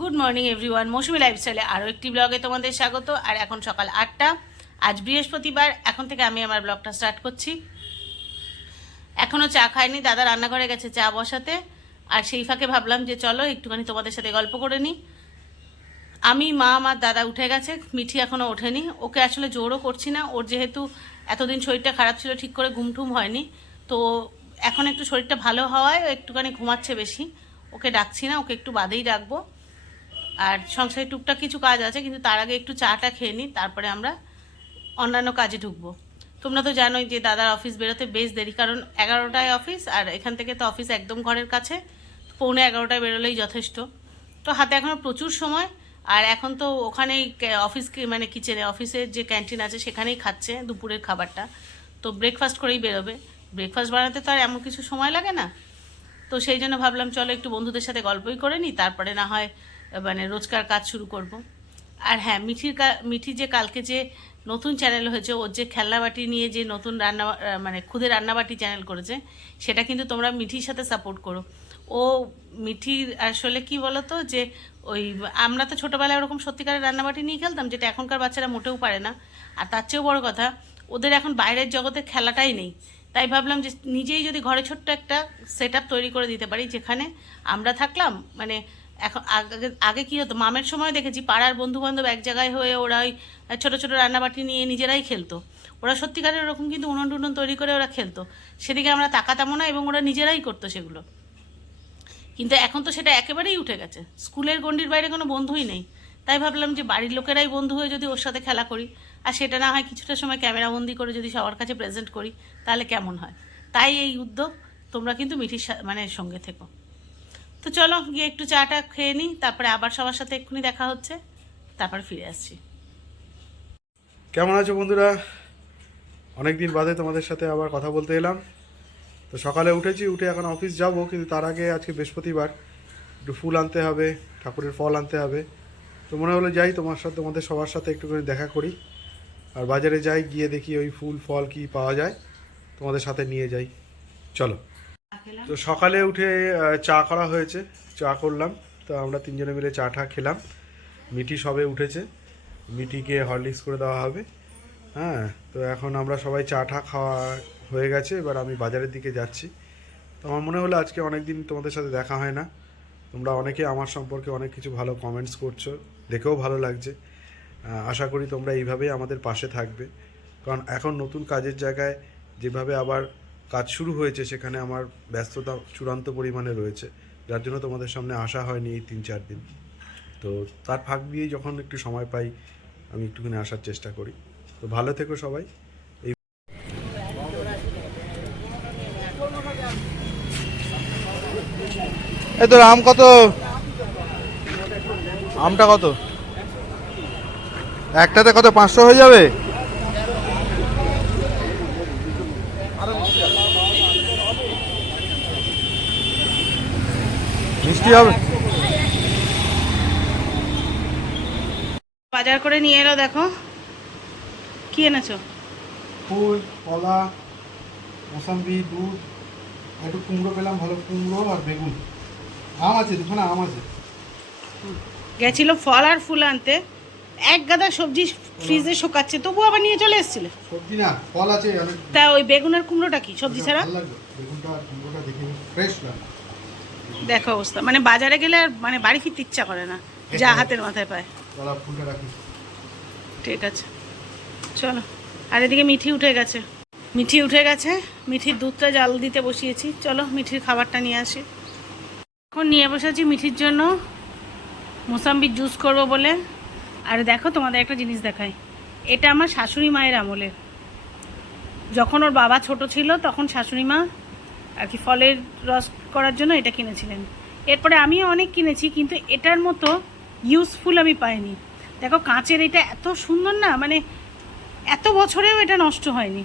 Good morning everyone মৌসুমি লাইফস্টাইলে আরও একটি ব্লগে তোমাদের স্বাগত। আর এখন সকাল আটটা। আজ বৃহস্পতিবার। এখন থেকে আমি আমার ব্লগটা স্টার্ট করছি। এখনও চা খাইনি। দাদা রান্নাঘরে গেছে চা বসাতে। আর সেই ফাঁকে ভাবলাম যে চলো, একটুখানি তোমাদের সাথে গল্প করে নিই আমি, মা, আমার দাদা উঠে গেছে। মিঠি এখনও ওঠেনি। ওকে আসলে জোরও করছি না। ওর যেহেতু এতদিন শরীরটা খারাপ ছিল, ঠিক করে ঘুমটুম হয়নি। তো এখন একটু শরীরটা ভালো হওয়ায় একটুখানি ঘুমাচ্ছে বেশি। ওকে ডাকছি না, ওকে একটু বাদেই ডাকবো আর সংসারে টুকটাক কিছু কাজ আছে, কিন্তু তার আগে একটু চাটা খেয়ে নিই, তারপরে আমরা অন্যান্য কাজে ঢুকবো। তোমরা তো জানোই যে দাদার অফিস বেরোতে বেশ দেরি, কারণ এগারোটায় অফিস আর এখান থেকে তো অফিস একদম ঘরের কাছে, পৌনে এগারোটায় বেরোলেই যথেষ্ট। তো হাতে এখনও প্রচুর সময়, আর এখন তো ওখানেই অফিস মানে কিচেনে অফিসের যে ক্যান্টিন আছে সেখানেই খাচ্ছে দুপুরের খাবারটা। তো ব্রেকফাস্ট করেই বেরোবে। ব্রেকফাস্ট বানাতে তো আর এমন কিছু সময় লাগে না। তো সেই জন্য ভাবলাম, চলো একটু বন্ধুদের সাথে গল্পই করে নিই, তারপরে না হয় মানে রোজকার কাজ শুরু করব। আর হ্যাঁ মিঠির মিঠি যে কালকে যে নতুন চ্যানেল হয়েছে, ওর যে খেলনাবাটি নিয়ে যে নতুন রান্না মানে খুদে রান্নাবাটি চ্যানেল করেছে, সেটা কিন্তু তোমরা মিঠির সাথে সাপোর্ট করো। ও মিঠির আসলে কি বলতো যে ওই, আমরা তো ছোটোবেলায় ওরকম সত্যিকারের রান্নাবাটি নিয়ে খেলতাম, যেটা এখনকার বাচ্চারা মোটেও পারে না। আর তার চেয়েও বড় কথা, ওদের এখন বাইরের জগতে খেলাটাই নেই। তাই ভাবলাম যে নিজেই যদি ঘরে ছোট্ট একটা সেট তৈরি করে দিতে পারি, যেখানে আমরা থাকলাম মানে এখন আগে আগে কী হতো? মামের সময় দেখেছি, পাড়ার বন্ধু বান্ধব এক জায়গায় হয়ে ওরা ওই ছোটো ছোটো রান্নাবাটি নিয়ে নিজেরাই খেলতো। ওরা সত্যিকারের ওরকম কিন্তু উনুন টুনুন তৈরি করে ওরা খেলতো। সেদিকে আমরা তাকাতামও না এবং ওরা নিজেরাই করতো সেগুলো। কিন্তু এখন তো সেটা একেবারেই উঠে গেছে। স্কুলের গণ্ডির বাইরে কোনো বন্ধুই নেই। তাই ভাবলাম যে বাড়ির লোকেরাই বন্ধু হয়ে যদি ওর সাথে খেলা করি, আর সেটা না হয় কিছুটা সময় ক্যামেরাবন্দি করে যদি সবার কাছে প্রেজেন্ট করি, তাহলে কেমন হয়? তাই এই উদ্যোগ, তোমরা কিন্তু মিঠির মানে সঙ্গে থেকো। তো চলো গিয়ে একটু চাটা খেয়ে নিই, তারপরে আবার সবার সাথে এক্ষুনি দেখা হচ্ছে, তারপরে ফিরে আসছি। কেমন আছো বন্ধুরা? অনেক দিন বাদে তোমাদের সাথে আবার কথা বলতে এলাম। তো সকালে উঠেছি, উঠে এখন অফিস যাব, কিন্তু তার আগে আজকে বৃহস্পতিবার। একটু ফুল আনতে হবে, ঠাকুরের ফল আনতে হবে। তো মনে হলো যাই, তোমার সাথে, তোমাদের সবার সাথে একটু করে দেখা করি। আর বাজারে যাই, গিয়ে দেখি ওই ফুল, ফল কি পাওয়া যায়, তোমাদের সাথে নিয়ে যাই। চলো। তো সকালে উঠে চা করা হয়েছে, চা করলাম। তো আমরা তিনজনে মিলে চা টা খেলাম। মিটি সবে উঠেছে। মিটিকে হরলিক্স করে দেওয়া হবে। হ্যাঁ তো এখন আমরা সবাই চা টা খাওয়া হয়ে গেছে। এবার আমি বাজারের দিকে যাচ্ছি। তো আমার মনে হলো আজকে অনেক দিন তোমাদের সাথে দেখা হয় না। তোমরা অনেকে আমার সম্পর্কে অনেক কিছু ভালো কমেন্টস করছ। দেখেও ভালো লাগছে। আশা করি তোমরা এইভাবেই আমাদের পাশে থাকবে। কারণ এখন নতুন কাজের জায়গায় যেভাবে আবার কাজ শুরু হয়েছে, সেখানে আমার ব্যস্ততা চূড়ান্ত পরিমাণে রয়েছে। যার জন্য তোমাদের সামনে আসা হয়নি এই তিন চার দিন। তো তার ফাঁক দিয়ে যখন একটু সময় পাই, আমি একটুখানি আসার চেষ্টা করি। তো ভালো থেকো সবাই। এই এই তোর আম কত? আমটা কত? একটাতে কত, পাঁচশো হয়ে যাবে? মিষ্টি হবে? বাজার করে নিয়ে এলো দেখো। কি এনেছো? ফুল কলা মোসাম্বি দুধ একটু কুমড়ো পেলাম ভালো কুমড়ো আর বেগুন। আম আছে দুখানে আম আছে। গেছিল ফল আর ফুল আনতে। এক গাদা সবজি ফ্রিজে শোকাচ্ছে তবু আবার নিয়ে চলে এসেছিলে। সবজি না ফল আছে তা ওই বেগুন আর কুমড়োটা কি? সবজি ছাড়া? বেগুনটা কুমড়োটা দেখে ফ্রেশ দেখো অবস্থা। মানে বাজারে গেলে আর মানে বাড়ি ফিরতে ইচ্ছা করে না যা হাতের মাথায় পায়। ঠিক আছে। চলো। আর এদিকে মিঠি উঠে গেছে। মিঠি উঠে গেছে। মিঠির দুধটা জাল দিতে বসিয়েছি। চলো মিঠির খাবারটা নিয়ে আসি। এখন নিয়ে বসেছি মিঠির জন্য মোসাম্বির জুস করব বলে। আর দেখো তোমাদের একটা জিনিস দেখাই। এটা আমার শাশুড়ি মায়ের আমলের যখন ওর বাবা ছোট ছিল তখন শাশুড়ি মা আর কি ফলের রস করার জন্য এটা কিনেছিলেন। এরপরে আমিও অনেক কিনেছি, কিন্তু এটার মতো ইউজফুল আমি পাইনি। দেখো কাঁচের এটা এত সুন্দর না মানে এত বছরেও এটা নষ্ট হয়নি।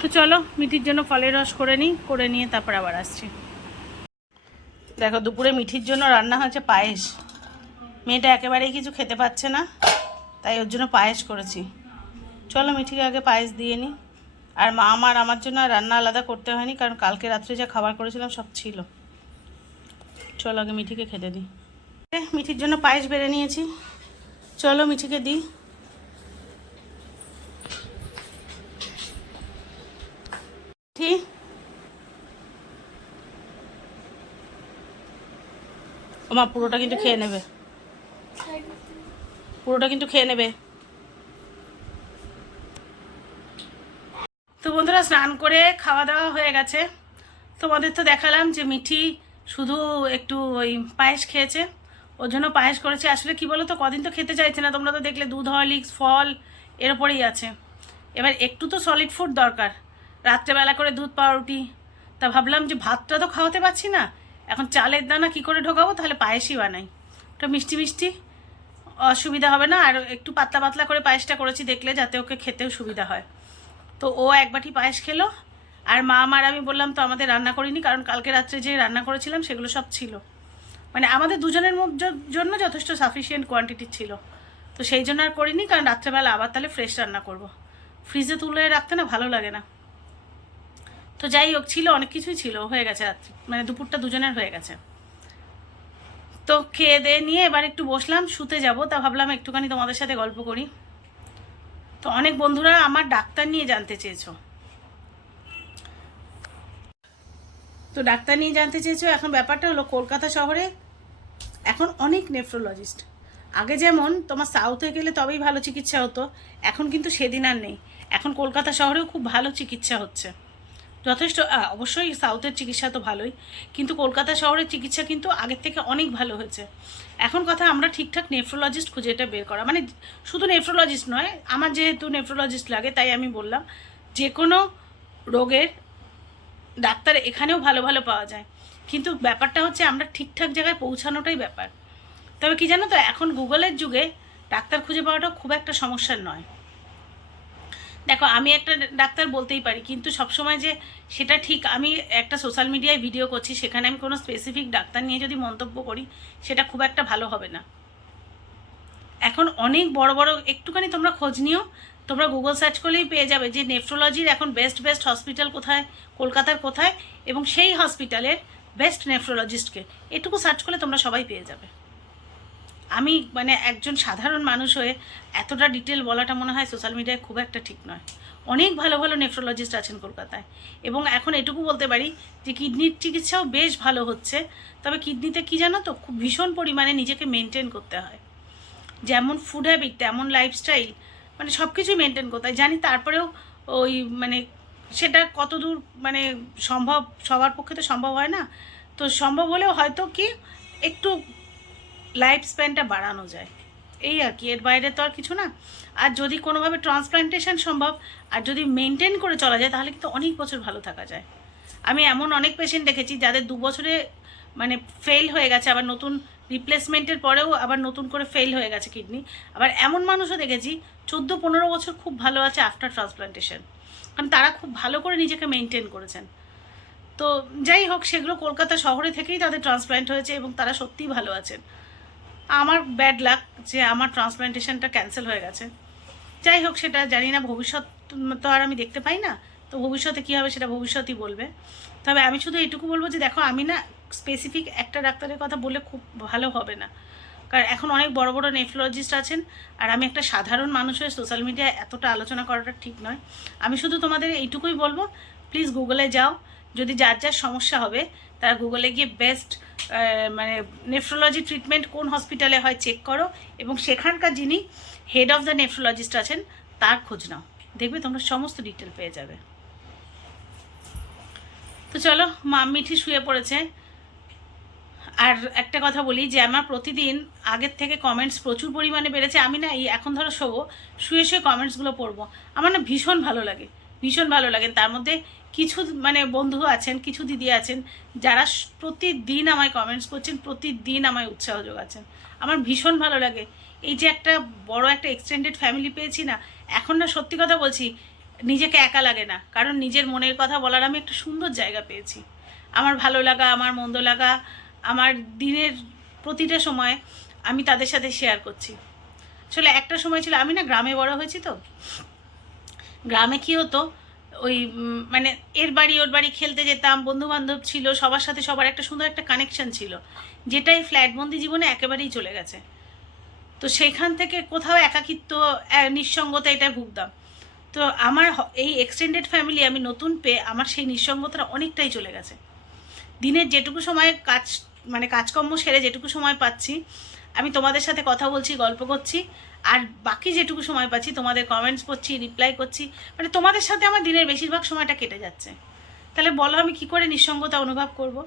তো চলো, মিঠির জন্য ফলের রস করে নিই, করে নিয়ে তারপর আবার আসছি। দেখো দুপুরে মিঠির জন্য রান্না হয়েছে পায়েস। মেয়েটা একেবারেই কিছু খেতে পাচ্ছে না, তাই ওর জন্য পায়েস করেছি। চলো মিঠিকে আগে পায়েস দিয়ে নিই। আর মা আমার আমার জন্য রান্না আলাদা করতে হয়নি, কারণ কালকে রাত্রে যা খাবার করেছিলাম সব ছিল। চলো আগে মিঠিকে খেতে দিই। মিঠির জন্য পায়েস বেড়ে নিয়েছি। চলো মিঠিকে দিই। ওমা, পুরোটা কিন্তু খেয়ে নেবে। পুরোটা কিন্তু খেয়ে নেবে তো বন্ধুরা, স্নান করে খাওয়া দাওয়া হয়ে গেছে। তোমাদের তো দেখালাম যে মিঠি শুধু একটু ওই পায়েস খেয়েছে। ওর জন্য পায়েস করেছে। আসলে কি বলো তো কদিন তো খেতে চাইছে না। তোমরা তো দেখলে দুধ, হরলিক্স, ফল এর ওপরেই আছে। এবার একটু তো সলিড ফুড দরকার। রাত্রেবেলা করে দুধ, পাউরুটি। তা ভাবলাম যে ভাতটা তো খাওয়াতে পারছি না। এখন চালের দানা কি করে ঢোকাবো? তাহলে পায়েসই বানাই। ওটা মিষ্টি মিষ্টি। অসুবিধা হবে না। আর একটু পাতলা পাতলা করে পায়েসটা করেছি দেখলে, যাতে ওকে খেতেও সুবিধা হয়। তো ও এক বাটি পায়েস খেলো, আর মা আমার আমি বললাম, তো আমাদের রান্না করিনি, কারণ কালকে রাত্রে যে রান্না করেছিলাম সেগুলো সব ছিল। মানে আমাদের দুজনের জন্য যথেষ্ট সাফিসিয়েন্ট কোয়ান্টিটি ছিল। তো সেই জন্য আর করিনি, কারণ রাত্রেবেলা আবার তাহলে ফ্রেশ রান্না করব। ফ্রিজে তুলে রাখতে না ভালো লাগে না। তো যাই হোক, ছিল, অনেক কিছুই ছিল, হয়ে গেছে রাত্রি মানে দুপুরটা দুজনের হয়ে গেছে। তো খেয়ে দিয়ে নিয়ে এবার একটু বসলাম, শুতে যাব, তা ভাবলাম একটুখানি তোমাদের সাথে গল্প করি। তো অনেক বন্ধুরা আমার ডাক্তার নিয়ে জানতে চেয়েছো। তো ডাক্তার নিয়ে জানতে চেয়েছো, এখন ব্যাপারটা হলো কলকাতা শহরে এখন অনেক নেফ্রোলজিস্ট আগে যেমন তোমার সাউথে গেলে তবেই ভালো চিকিৎসা হতো, এখন কিন্তু সেদিন আর নেই। এখন কলকাতা শহরেও খুব ভালো চিকিৎসা হচ্ছে। যথেষ্ট অবশ্যই সাউথের চিকিৎসা তো ভালোই, কিন্তু কলকাতা শহরের চিকিৎসা কিন্তু আগের থেকে অনেক ভালো হয়েছে। এখন কথা আমরা ঠিকঠাক নেফ্রোলজিস্ট খুঁজে এটা বের করা। মানে শুধু নেফ্রোলজিস্ট নয়, আমার যেহেতু নেফ্রোলজিস্ট লাগে, তাই আমি বললাম যে কোনো রোগের ডাক্তার এখানেও ভালো ভালো পাওয়া যায়। কিন্তু ব্যাপারটা হচ্ছে আমরা ঠিকঠাক জায়গায় পৌঁছানোটাই ব্যাপার। তবে কি জানো তো, এখন গুগলের যুগে ডাক্তার খুঁজে পাওয়াটা খুব একটা সমস্যার নয়। দেখো, আমি একটা ডাক্তার বলতেই পারি, কিন্তু সবসময় যে সেটা ঠিক, আমি একটা সোশ্যাল মিডিয়ায় ভিডিও করছি, সেখানে আমি কোনো স্পেসিফিক ডাক্তার নিয়ে যদি মন্তব্য করি, সেটা খুব একটা ভালো হবে না। এখন অনেক বড় বড়, একটুখানি তোমরা খোঁজ নিও, তোমরা গুগল সার্চ করলেই পেয়ে যাবে যে নেফ্রোলজির এখন বেস্ট বেস্ট হসপিটাল কোথায়, কলকাতার কোথায়, এবং সেই হসপিটালের বেস্ট নেফ্রোলজিস্টকে এটুকু সার্চ করলে তোমরা সবাই পেয়ে যাবে। আমি মানে একজন সাধারণ মানুষ হয়ে এতটা ডিটেল বলাটা মনে হয় সোশ্যাল মিডিয়ায় খুব একটা ঠিক নয়। অনেক ভালো ভালো নেফ্রোলজিস্ট আছেন কলকাতায় এবং এখন এটুকু বলতে পারি যে কিডনির চিকিৎসাও বেশ ভালো হচ্ছে, তবে কিডনিতে কি জানো তো খুব ভীষণ পরিমাণে নিজেকে মেনটেন করতে হয়। যেমন ফুড হ্যাবিট তেমন লাইফস্টাইল মানে সব কিছুই মেনটেন করতে হয়। জানি তারপরেও ওই মানে সেটা কতদূর মানে সম্ভব, সবার পক্ষে তো সম্ভব হয় না। তো সম্ভব হলেও হয়তো কি একটু লাইফ স্প্যানটা বাড়ানো যায়। এই আর কি, এর বাইরে তো আর কিছু না। আর যদি কোনোভাবে ট্রান্সপ্লান্টেশন সম্ভব, আর যদি মেনটেন করে চলা যায়, তাহলে কিন্তু অনেক বছর ভালো থাকা যায়। আমি এমন অনেক পেশেন্ট দেখেছি, যাদের দু বছরে মানে ফেল হয়ে গেছে, আবার নতুন রিপ্লেসমেন্টের পরেও আবার নতুন করে ফেল হয়ে গেছে কিডনি আবার এমন মানুষও দেখেছি, চোদ্দ পনেরো বছর খুব ভালো আছে আফটার ট্রান্সপ্লান্টেশন কারণ তারা খুব ভালো করে নিজেকে মেনটেন করেছেন। তো যাই হোক, সেগুলো কলকাতা শহরে থেকেই তাদের ট্রান্সপ্লান্ট হয়েছে এবং তারা সত্যিই ভালো আছেন। আমার ব্যাড লাক যে আমার ট্রান্সপ্লান্টেশনটা ক্যান্সেল হয়ে গেছে। যাই হোক, সেটা জানি না, ভবিষ্যৎ তো আর আমি দেখতে পাই না। তো ভবিষ্যতে কী হবে সেটা ভবিষ্যতই বলবে। তবে আমি শুধু এইটুকু বলব যে, দেখো, আমি না স্পেসিফিক একটা ডাক্তারের কথা বলে খুব ভালো হবে না। কারণ এখন অনেক বড় বড় নেফ্রোলজিস্ট আছেন, আর আমি একটা সাধারণ মানুষের সোশ্যাল মিডিয়ায় এতটা আলোচনা করাটা ঠিক নয়। আমি শুধু তোমাদের এইটুকুই বলব প্লিজ গুগলে যাও যদি যার যার সমস্যা হবে, তারা গুগলে গিয়ে বেস্ট মানে নেফ্রোলজি ট্রিটমেন্ট কোন হসপিটালে হয় চেক করো এবং সেখানকার যিনি হেড অফ দ্য নেফ্রোলজিস্ট আছেন, তার খোঁজ নাও। দেখবে তোমরা সমস্ত ডিটেল পেয়ে যাবে। তো চলো, মা মিঠি শুয়ে পড়েছে। আর একটা কথা বলি যে, আমার প্রতিদিন আগের থেকে কমেন্টস প্রচুর পরিমাণে বেড়েছে। আমি না এই এখন ধরো শোবো, শুয়ে শুয়ে কমেন্টসগুলো পড়ব। আমার না ভীষণ ভালো লাগে, ভীষণ ভালো লাগে। তার মধ্যে কিছু মানে বন্ধু আছেন, কিছু দিদি আছেন, যারা প্রতিদিন আমায় কমেন্টস করছেন, প্রতিদিন আমায় উৎসাহ যোগাচ্ছেন। আমার ভীষণ ভালো লাগে। এই যে একটা বড় একটা এক্সটেন্ডেড ফ্যামিলি পেয়েছি না, এখন না সত্যি কথা বলছি, নিজেকে একা লাগে না। কারণ নিজের মনের কথা বলার আমি একটা সুন্দর জায়গা পেয়েছি। আমার ভালো লাগা, আমার মন্দ লাগা, আমার দিনের প্রতিটা সময় আমি তাদের সাথে শেয়ার করছি। আসলে একটা সময় ছিল, আমি না গ্রামে বড় হয়েছি তো। গ্রামে কি হতো ওই মানে এর বাড়ি ওর বাড়ি খেলতে যেতাম বন্ধু বান্ধব ছিল, সবার সাথে সবার একটা সুন্দর একটা কানেকশন ছিল, যেটাই ফ্ল্যাটবন্দি জীবনে একেবারেই চলে গেছে। তো সেইখান থেকে কোথাও একাকিত্ব নিঃসঙ্গতা এটা ভুগতাম। তো আমার এই এক্সটেন্ডেড ফ্যামিলি আমি নতুন পেয়ে আমার সেই নিঃসঙ্গতাটা অনেকটাই চলে গেছে। দিনের যেটুকু সময় কাজ মানে কাজকর্ম সেরে যেটুকু সময় পাচ্ছি আমি তোমাদের সাথে কথা বলছি, গল্প করছি, আর বাকি যেটুকু সময় পাচ্ছি, তোমাদের কমেন্টস করছি রিপ্লাই করছি। মানে তোমাদের সাথে আমার দিনের বেশিরভাগ সময়টা কেটে যাচ্ছে। তাহলে বলো আমি কি করে নিঃসঙ্গতা অনুভব করব।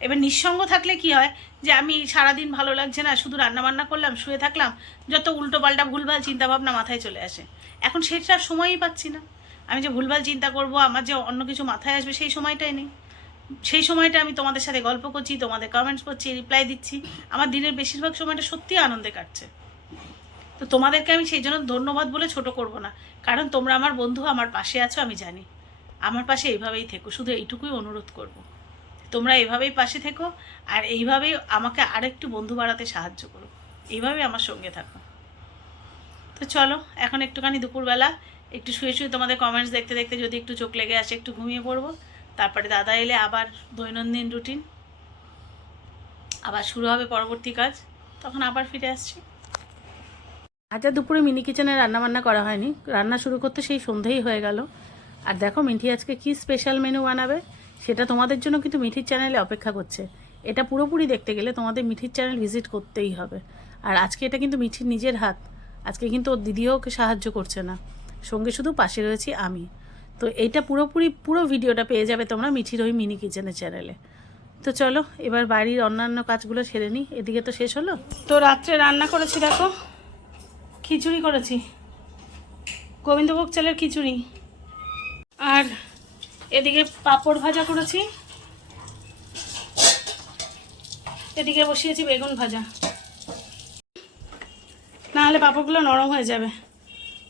এবার নিঃসঙ্গ থাকলে কি হয়? যে আমি সারাদিন ভালো লাগছে না, শুধু রান্না বান্না করলাম, শুয়ে থাকলাম, যত উল্টো পাল্টা ভুলভাল চিন্তাভাবনা মাথায় চলে আসে। এখন সেটার সময়ই পাচ্ছি না। আমি যে ভুলভাল চিন্তা করব, আমার যে অন্য কিছু মাথায় আসবে, সেই সময়টাই নেই। সেই সময়টা আমি তোমাদের সাথে গল্প করছি, তোমাদের কমেন্টস করছি রিপ্লাই দিচ্ছি। আমার দিনের বেশিরভাগ সময়টা সত্যিই আনন্দে কাটছে। তো তোমাদেরকে আমি সেই জন্য ধন্যবাদ বলে ছোট করব না। কারণ তোমরা আমার বন্ধু, আমার পাশে আছো, আমি জানি। আমার পাশে এইভাবেই থেকো, শুধু এইটুকুই অনুরোধ করব। তোমরা এইভাবেই পাশে থেকো আর এইভাবেই আমাকে আরেকটু বন্ধু বাড়াতে সাহায্য করো। এইভাবেই আমার সঙ্গে থাকো। তো চলো, এখন একটুখানি দুপুরবেলা, একটু শুয়ে শুয়ে তোমাদের কমেন্টস দেখতে দেখতে যদি একটু চোখ লেগে আসে, একটু ঘুমিয়ে পড়ব। তারপরে দাদা এলে আবার দৈনন্দিন রুটিন আবার শুরু হবে পরবর্তী কাজ, তখন আবার ফিরে আসছি। আজ আর দুপুরে মিনি কিচেনে রান্না বান্না করা হয়নি, রান্না শুরু করতে সেই সন্ধেই হয়ে গেল। আর দেখো মিঠি আজকে কি স্পেশাল মেনু বানাবে, সেটা তোমাদের জন্য কিন্তু মিঠির চ্যানেলে অপেক্ষা করছে। এটা পুরোপুরি দেখতে গেলে তোমাদের মিঠির চ্যানেল ভিজিট করতেই হবে। আর আজকে এটা কিন্তু মিঠির নিজের হাত, আজকে কিন্তু ওর দিদিও ওকে সাহায্য করছে না। সঙ্গে শুধু পাশে রয়েছি আমি। তো এইটা পুরোপুরি, পুরো ভিডিওটা পেয়ে যাবে তোমরা মিঠির ওই মিনি কিচেনের চ্যানেলে তো চলো, এবার বাড়ির অন্যান্য কাজগুলো সেরে নিই এদিকে তো শেষ হলো। তো রাত্রে রান্না করেছি, দেখো। খিচুড়ি করেছি। গোবিন্দভোগ চালের খিচুড়ি। আর এদিকে পাঁপড় ভাজা করেছি। এদিকে বসিয়েছি বেগুন ভাজা। না হলে পাঁপড়গুলো নরম হয়ে যাবে।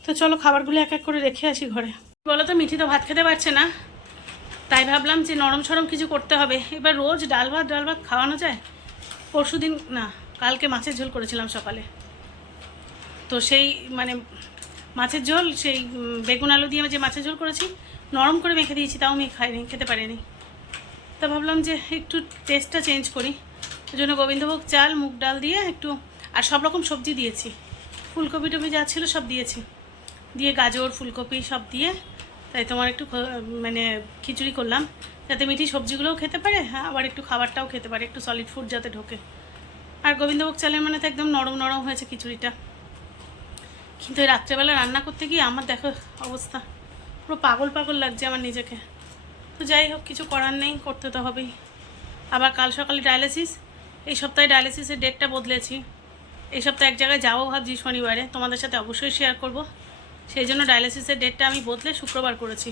তো চলো, খাবারগুলো এক এক করে রেখে আসি ঘরে। বলো তো মিঠি তো ভাত খেতে পারছে না। তাই ভাবলাম যে নরম সরম কিছু করতে হবে। এবার রোজ ডাল ভাত ডাল ভাত খাওয়ানো যায়? পরশু দিন না, কালকে মাছের ঝোল করেছিলাম সকালে। তো সেই মানে মাছের ঝোল, সেই বেগুন আলু দিয়ে যে মাছের ঝোল করেছি, নরম করে মেখে দিয়েছি, তাও আমি খাইনি, খেতে পারিনি। তা ভাবলাম যে একটু টেস্টটা চেঞ্জ করি। ওই জন্য গোবিন্দভোগ চাল, মুগ ডাল দিয়ে একটু, আর সব রকম সবজি দিয়েছি। ফুলকপি টপি যা ছিল সব দিয়েছি। দিয়ে গাজর, ফুলকপি সব দিয়ে তাই তোমার একটু মানে খিচুড়ি করলাম। যাতে মিঠি সবজিগুলোও খেতে পারে হ্যাঁ আবার একটু খাবারটাও খেতে পারে, একটু সলিড ফুড যাতে ঢোকে। আর গোবিন্দভোগ চালের মানে তো একদম নরম নরম হয়েছে খিচুড়িটা। কিন্তু এই রাত্রেবেলা রান্না করতে গিয়ে আমার দেখো অবস্থা, পুরো পাগল পাগল লাগছে আমার নিজেকে। তো যাই হোক, কিছু করার নেই, করতে তো হবেই। আবার কাল সকালে ডায়ালিসিস এই সপ্তাহে ডায়ালিসিসের ডেটটা বদলেছি। এই সপ্তাহে এক জায়গায় যাব ভাবছি শনিবারে, তোমাদের সাথে অবশ্যই শেয়ার করব। সেই জন্য ডায়ালিসিসের ডেটটা আমি বদলে শুক্রবার করেছি।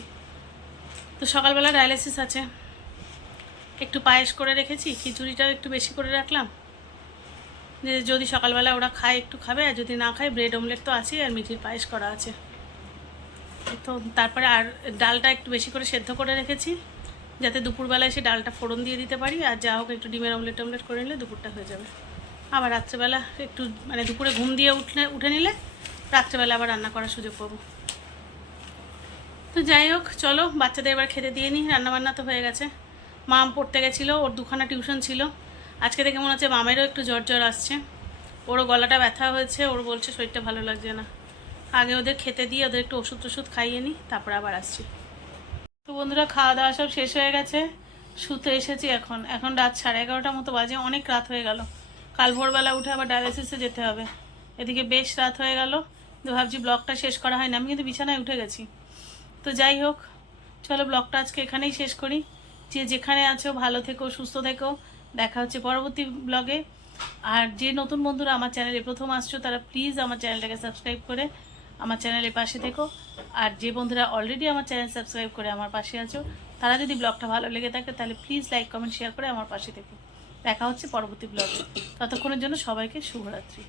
তো সকালবেলা ডায়ালিসিস আছে। একটু পায়েস করে রেখেছি, খিচুড়িটাও একটু বেশি করে রাখলাম। যে যদি সকালবেলা ওরা খায়, একটু খাবে, আর যদি না খায় ব্রেড অমলেট তো আছেই আর মিঠির পায়েস করা আছে। তো তারপরে আর ডালটা একটু বেশি করে সেদ্ধ করে রেখেছি, যাতে দুপুরবেলা এসে ডালটা ফোড়ন দিয়ে দিতে পারি, আর যা হোক একটু ডিমের অমলেট টমলেট করে নিলে দুপুরটা হয়ে যাবে। আবার রাত্রেবেলা একটু মানে দুপুরে ঘুম দিয়ে উঠলে, উঠে নিলে রাত্রেবেলা আবার রান্না করার সুযোগ পাবো। তো যাই হোক, চলো, বাচ্চাদের এবার খেতে দিয়ে নিই রান্নাবান্না তো হয়ে গেছে। মাম পড়তে গেছিল, ওর দুখানা টিউশন ছিল। আজকে দেখে মনে হচ্ছে মামেরও একটু জ্বর জ্বর আসছে। ওরও গলাটা ব্যথা হয়েছে, ওর বলছে শরীরটা ভালো লাগছে না। আগে ওদের খেতে দিয়ে ওদের একটু ওষুধ টষুধ খাইয়ে নিই তারপরে আবার আসছি। তো বন্ধুরা, খাওয়া দাওয়া সব শেষ হয়ে গেছে। শুতে এসেছি এখন। এখন রাত সাড়ে এগারোটার মতো বাজে, অনেক রাত হয়ে গেল। কাল ভোরবেলা উঠে আবার ডায়ালিসিসে যেতে হবে। এদিকে বেশ রাত হয়ে গেল। তো ভাবছি ব্লগটা শেষ করা হয় না আমি কিন্তু বিছানায় উঠে গেছি। তো যাই হোক, চলো ব্লগটা আজকে এখানেই শেষ করি। যে যেখানে আছো, ভালো থেকো, সুস্থ থেকো, দেখা হচ্ছে পরবর্তী ব্লগে। আর যে নতুন বন্ধুরা আমার চ্যানেলে প্রথম আসছো, তারা প্লিজ আমার চ্যানেলটাকে সাবস্ক্রাইব করে আমার চ্যানেলের পাশে থেকো। আর যে বন্ধুরা অলরেডি আমার চ্যানেল সাবস্ক্রাইব করে আমার পাশে আছো, তারা যদি ব্লগটা ভালো লেগে থাকে, তাহলে প্লিজ লাইক কমেন্ট শেয়ার করে আমার পাশে থেকো। দেখা হচ্ছে পরবর্তী ব্লগে। ততক্ষণের জন্য সবাইকে শুভরাত্রি।